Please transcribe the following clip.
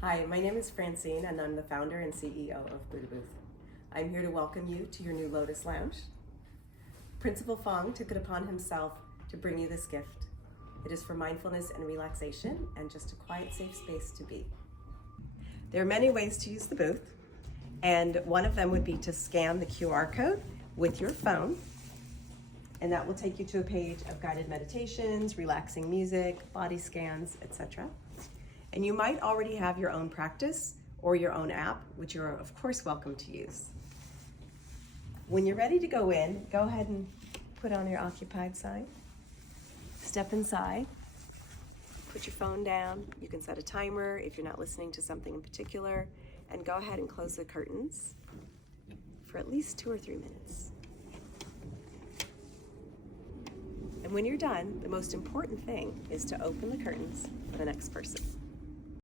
Hi, my name is Francine and I'm the founder and CEO of BuddhaBooth. I'm here to welcome you to your new LotusLounge. Principal Fong took it upon himself to bring you this gift. It is for mindfulness and relaxation and just a quiet, safe space to be. There are many ways to use the booth, and one of them would be to scan the QR code with your phone, and that will take you to a page of guided meditations, relaxing music, body scans, etc. And you might already have your own practice or your own app, which you're of course welcome to use. When you're ready to go in, go ahead and put on your occupied sign. Step inside, put your phone down. You can set a timer if you're not listening to something in particular, and go ahead and close the curtains for at least 2 or 3 minutes. And when you're done, the most important thing is to open the curtains for the next person.